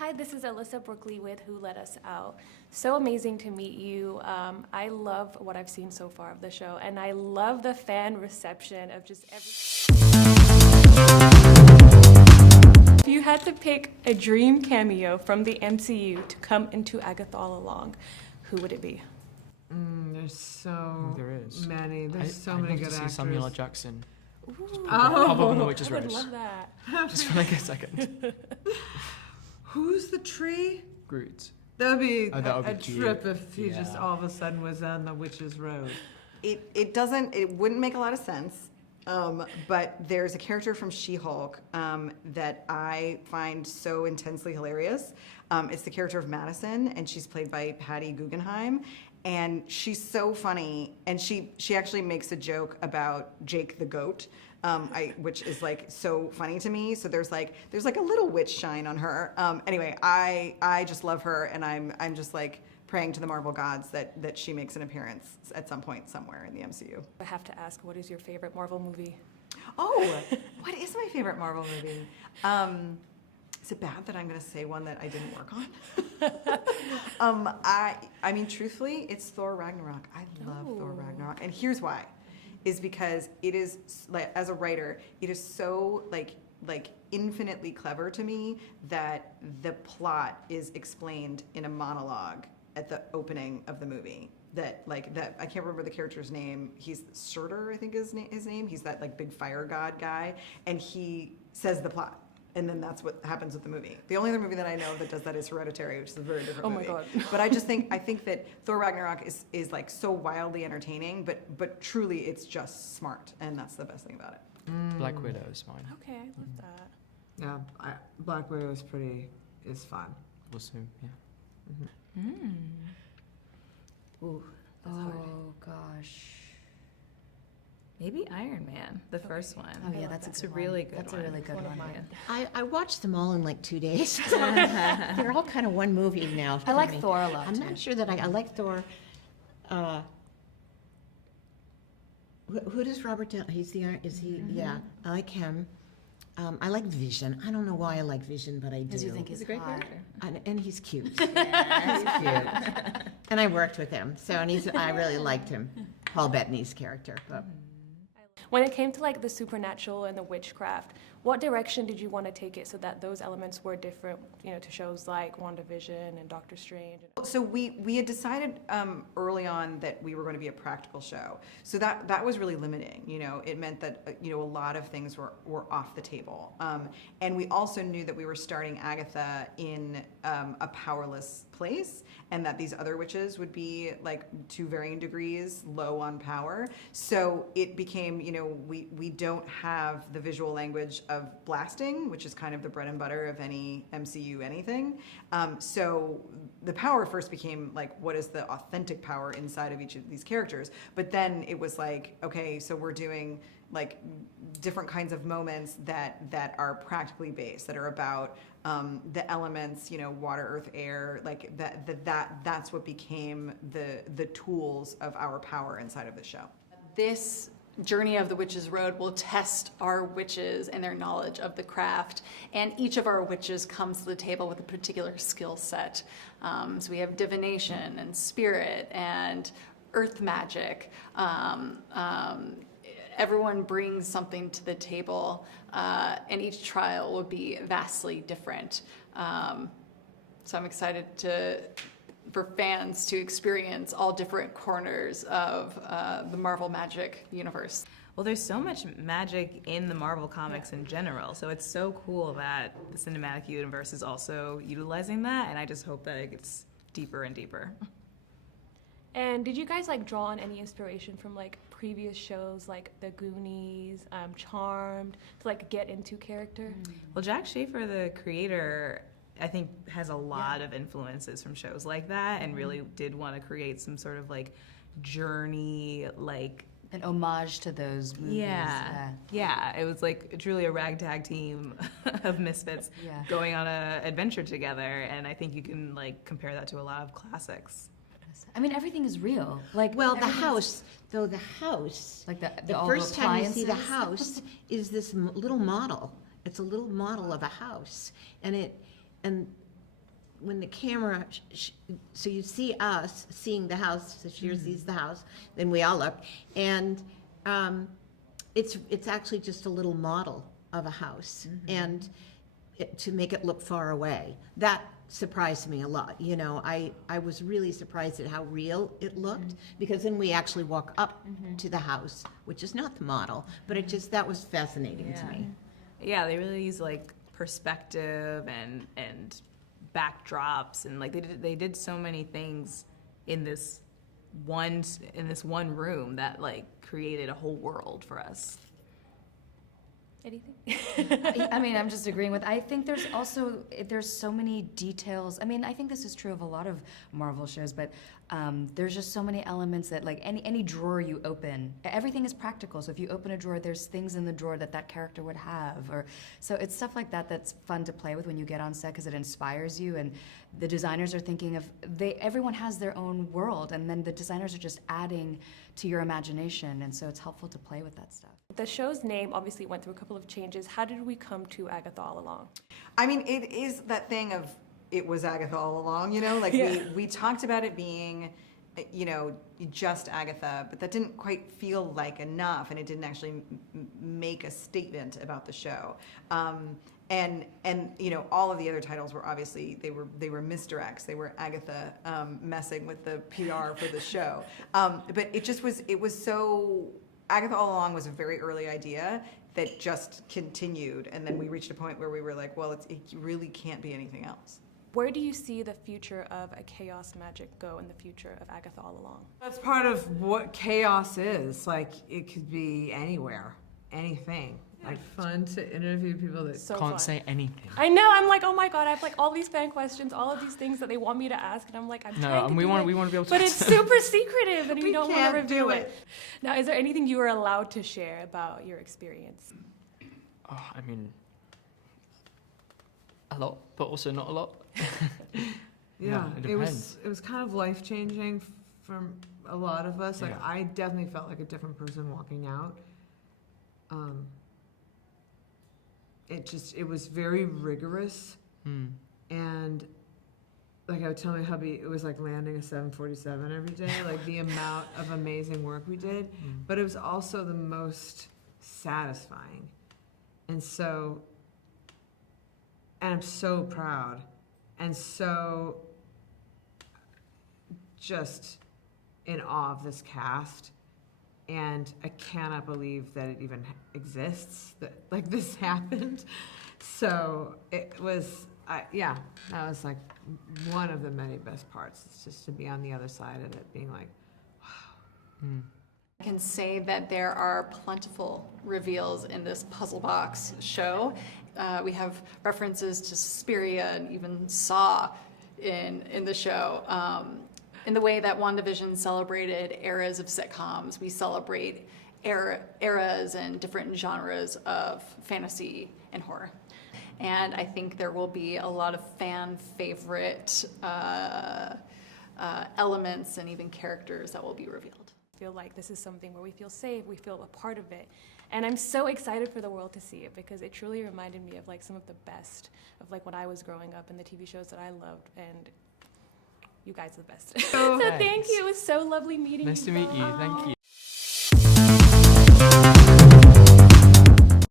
Hi, this is Alyssa Brookley with Who Let Us Out. So amazing to meet you. I love what I've seen so far of the show, and I love the fan reception of just every... If you had to pick a dream cameo from the MCU to come into Agatha All Along, who would it be? There's so is. many. There's so many good I'd love to actors. see Samuel L. Jackson. Ooh. Pop up on the Witch's I would Rose. love that. Just for like a second. Who's the tree? Groot. That would be Oh, that would a be cute. trip if he just Yeah. all of a sudden was on the Witch's Road. It wouldn't make a lot of sense. But there's a character from She-Hulk that I find so intensely hilarious. It's the character of Madison, and she's played by Patty Guggenheim. And she's so funny, and she actually makes a joke about Jake the goat, which is like so funny to me. So there's like a little witch shine on her. Anyway, I just love her, and I'm just like praying to the Marvel gods that she makes an appearance at some point somewhere in the MCU. I have to ask, what is your favorite Marvel movie? Oh, what is my favorite Marvel movie? Is it bad that I'm going to say one that I didn't work on? I mean, truthfully, it's Thor Ragnarok. I love Thor Ragnarok, and here's why: is because it is like, as a writer, it is so like infinitely clever to me that the plot is explained in a monologue at the opening of the movie. That I can't remember the character's name. He's Surtur, I think is his name. He's that like big fire god guy, and he says the plot. And then that's what happens with the movie. The only other movie that I know that does that is Hereditary, which is a very different movie. Oh my God. But I think that Thor Ragnarok is like so wildly entertaining, but truly it's just smart, and that's the best thing about it. Black Widow is mine. Okay, I love that. Yeah, Black Widow is fun. We'll see. Yeah. Ooh. Oh gosh. Maybe Iron Man, the first one. Oh yeah, that's a really good one. That's a really good one. I watched them all in like 2 days. They're all kind of one movie now. I like for me. Thor a lot I'm too. not sure that I like Thor. Who does Robert Downey? Is he? Yeah, I like him. I like Vision. I don't know why I like Vision, but I do. Because you think he's a great hot. character. And he's cute. He's cute. And I worked with him, so I really liked him. Paul Bettany's character. But. When it came to like the supernatural and the witchcraft, what direction did you want to take it so that those elements were different, to shows like Wandavision and Doctor Strange? So we had decided early on that we were going to be a practical show. So that was really limiting. It meant that a lot of things were off the table. And we also knew that we were starting Agatha in a powerless place, and that these other witches would be like to varying degrees low on power. So it became, we don't have the visual language of blasting, which is kind of the bread and butter of any MCU anything. So the power first became like, what is the authentic power inside of each of these characters? But then it was like, okay, so we're doing like different kinds of moments that are practically based, that are about the elements, water, earth, air, like that's what became the tools of our power inside of the show. This journey of the Witch's Road will test our witches and their knowledge of the craft, and each of our witches comes to the table with a particular skill set. So we have divination and spirit and earth magic. Everyone brings something to the table, and each trial will be vastly different. So I'm excited for fans to experience all different corners of the Marvel Magic universe. Well, there's so much magic in the Marvel comics in general, so it's so cool that the cinematic universe is also utilizing that, and I just hope that it gets deeper and deeper. And did you guys like draw on any inspiration from like previous shows like The Goonies, Charmed, to like get into character? Well, Jack Schaefer, the creator, I think has a lot of influences from shows like that, and really did want to create some sort of like journey, like An homage to those movies. Yeah. It was like truly a ragtag team of misfits going on an adventure together, and I think you can like compare that to a lot of classics. I mean, everything is real. Like, Well, the house, like the all first the time you see the appliances? house is this little model. It's a little model of a house, and when the camera, so you see us seeing the house, so she sees the house, then we all look, and it's actually just a little model of a house, and to make it look far away. That surprised me a lot. You know, I was really surprised at how real it looked, because then we actually walk up to the house, which is not the model, but it just, that was fascinating to me. Yeah, they really use like perspective and backdrops, and like they did so many things in this one room that like created a whole world for us. Anything? I mean, I'm just agreeing with. I think there's so many details. I mean, I think this is true of a lot of Marvel shows, but there's just so many elements that, like, any drawer you open, everything is practical. So if you open a drawer, there's things in the drawer that character would have, or so it's stuff like that that's fun to play with when you get on set, because it inspires you, and the designers are thinking of everyone has their own world, and then the designers are just adding to your imagination, and so it's helpful to play with that stuff. The show's name obviously went through a couple of changes. How did we come to Agatha All Along? I mean, it is that thing of it was Agatha all along, you know? Like, we talked about it being, you know, just Agatha, but that didn't quite feel like enough, and it didn't actually make a statement about the show. And you know, all of the other titles were obviously, they were misdirects. They were Agatha messing with the PR for the show. But it was so, Agatha All Along was a very early idea that just continued, and then we reached a point where we were like, well, it really can't be anything else. Where do you see the future of a chaos magic go in the future of Agatha All Along? That's part of what chaos is. Like, it could be anywhere, anything. Like, fun to interview people that So Can't fun. say anything. I know. I'm like, oh my god, I have like all these fan questions, all of these things that they want me to ask, and I'm like, I'm trying to and we do want it, to be able to. but it's super secretive, and we don't want can't to reveal do it. Now, is there anything you are allowed to share about your experience? Oh, I mean, a lot, but also not a lot. Yeah, it it depends. was kind of life-changing for a lot of us. Like, Yeah. I definitely felt like a different person walking out. It was very rigorous, and like I would tell my hubby, it was like landing a 747 every day, like the amount of amazing work we did, but it was also the most satisfying. And so, and I'm so proud, and so just in awe of this cast, and I cannot believe that it even exists, that like this happened. So it was, that was like one of the many best parts. It's just to be on the other side of it, being like, wow. I can say that there are plentiful reveals in this puzzle box show. We have references to Suspiria and even Saw in the show. In the way that Wandavision celebrated eras of sitcoms, we celebrate eras and different genres of fantasy and horror. And I think there will be a lot of fan favorite elements and even characters that will be revealed. I feel like this is something where we feel safe, we feel a part of it. And I'm so excited for the world to see it, because it truly reminded me of like some of the best of like when I was growing up and the TV shows that I loved, and you guys are the best. So thank you. It was so lovely meeting you. Nice to meet you. Thank you.